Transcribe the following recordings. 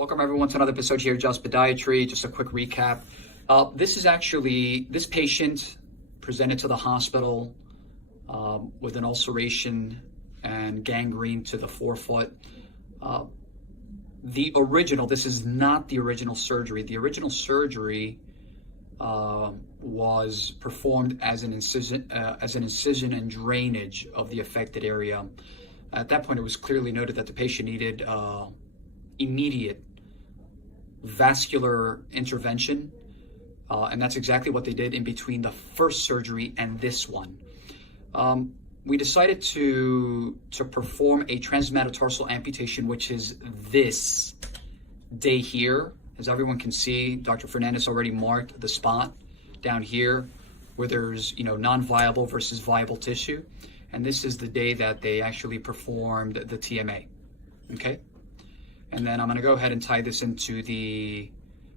Welcome everyone to another episode here, Just Podiatry. Just a quick recap. This patient presented to the hospital with an ulceration and gangrene to the forefoot. This is not the original surgery. The original surgery was performed as an incision and drainage of the affected area. At that point, it was clearly noted that the patient needed immediate vascular intervention, and that's exactly what they did in between the first surgery and this one. We decided to perform a transmetatarsal amputation, which is this day here. As everyone can see, Dr. Fernandez already marked the spot down here where there's non-viable versus viable tissue, and this is the day that they actually performed the TMA. Okay, and then I'm going to go ahead and tie this into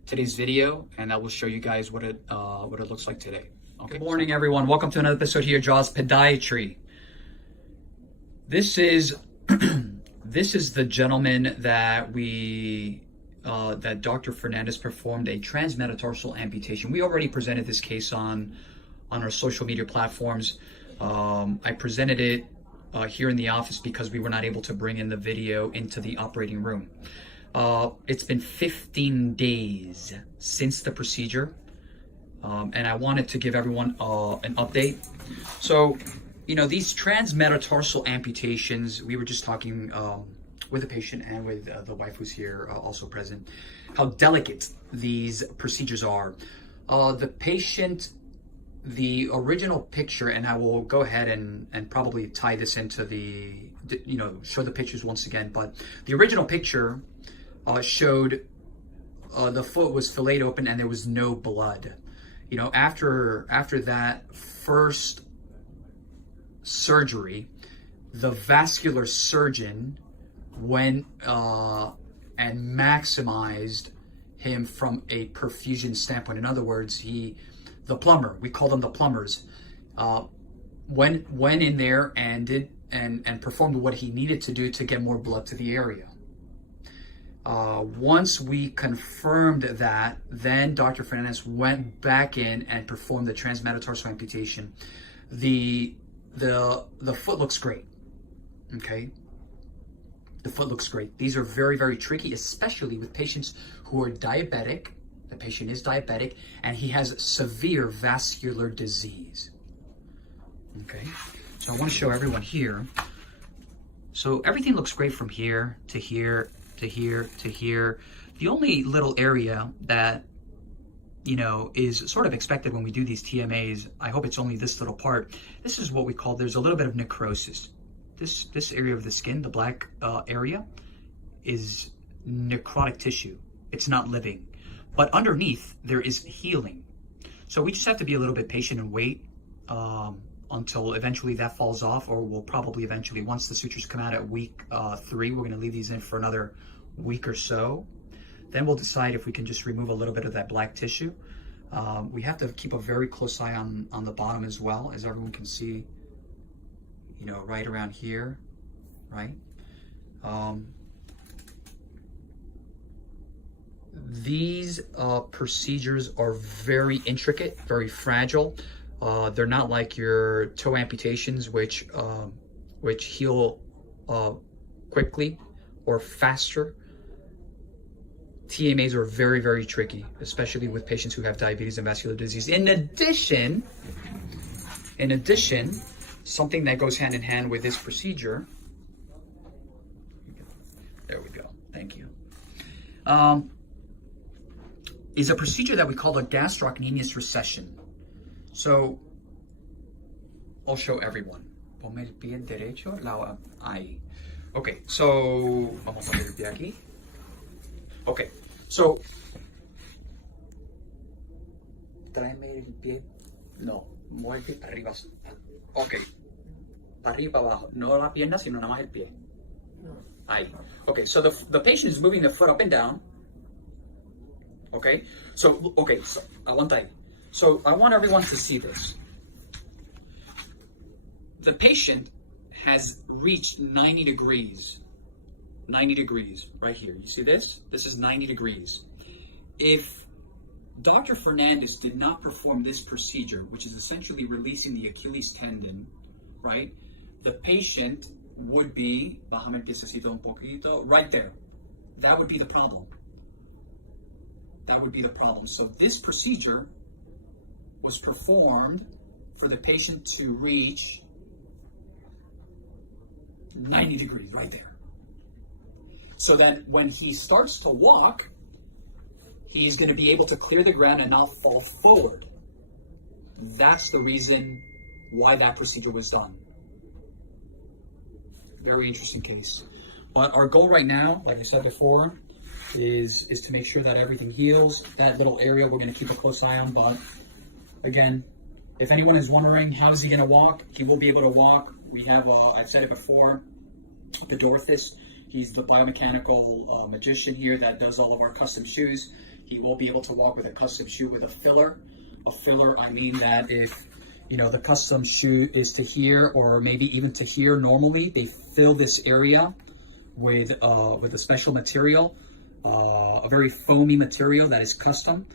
today's video, and I will show you guys what it looks like today. Okay. Good morning, everyone. Welcome to another episode here, Jaws Podiatry. This is the gentleman that that Dr. Fernandez performed a transmetatarsal amputation. We already presented this case on our social media platforms. I presented it here in the office because we were not able to bring in the video into the operating room. It's been 15 days since the procedure, and I wanted to give everyone an update. So, these transmetatarsal amputations, we were just talking with the patient and with the wife who's here also present, how delicate these procedures are. The original picture, and I will go ahead and probably tie this into show the pictures once again, but the original picture showed the foot was filleted open and there was no blood. After that first surgery, the vascular surgeon went and maximized him from a perfusion standpoint. In other words, the plumber, we call them the plumbers, went in there and did and performed what he needed to do to get more blood to the area. Once we confirmed that, then Dr. Fernandez went back in and performed the transmetatarsal amputation. The foot looks great. Okay, the foot looks great. These are very, very tricky, especially with patients who are diabetic. The patient is diabetic and he has severe vascular disease. Okay, so I want to show everyone here. So everything looks great from here to here to here to here. The only little area that is sort of expected when we do these TMAs, I hope it's only this little part. This is what we call, there's a little bit of necrosis. This area of the skin, the black area, is necrotic tissue. It's not living. But underneath, there is healing. So we just have to be a little bit patient and wait until eventually that falls off, or we'll probably eventually, once the sutures come out at week 3, we're gonna leave these in for another week or so. Then we'll decide if we can just remove a little bit of that black tissue. We have to keep a very close eye on the bottom as well, as everyone can see, right around here, right? These procedures are very intricate, very fragile. They're not like your toe amputations, which heal quickly or faster. TMAs are very, very tricky, especially with patients who have diabetes and vascular disease. In addition, something that goes hand in hand with this procedure, there we go, thank you, is a procedure that we call a gastrocnemius recession. So, I'll show everyone. Ponme el pie derecho, ahí. Okay, so, vamos a poner el pie aquí. Okay, so, tráeme el pie, no, mueve el pie para arriba. Okay, para arriba, para abajo, no la pierna, sino nada más el pie. Ahí. Okay, so the patient is moving the foot up and down. Okay, so aguanta ahí. So I want everyone to see this. The patient has reached 90 degrees 90 degrees right here. You see this? This is 90 degrees. If Dr. Fernandez did not perform this procedure, which is essentially releasing the Achilles tendon, right? The patient would be, right there. That would be the problem. That would be the problem. So this procedure was performed for the patient to reach 90 degrees right there. So that when he starts to walk, he's going to be able to clear the ground and not fall forward. That's the reason why that procedure was done. Very interesting case. But our goal right now, like I said before, is to make sure that everything heals. That little area we're going to keep a close eye on. But again, if anyone is wondering how is he going to walk, he will be able to walk. We have, I've said it before, the Dorthus. He's the biomechanical magician here that does all of our custom shoes. He will be able to walk with a custom shoe with a filler. A filler, I mean that if, you know, the custom shoe is to here or maybe even to here normally, they fill this area with a special material, a very foamy material that is custom,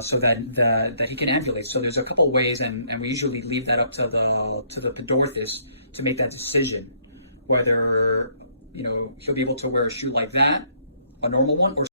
so that he can ambulate. So there's a couple of ways, and we usually leave that up to the pedorthist to make that decision, whether, you know, he'll be able to wear a shoe like that, a normal one, or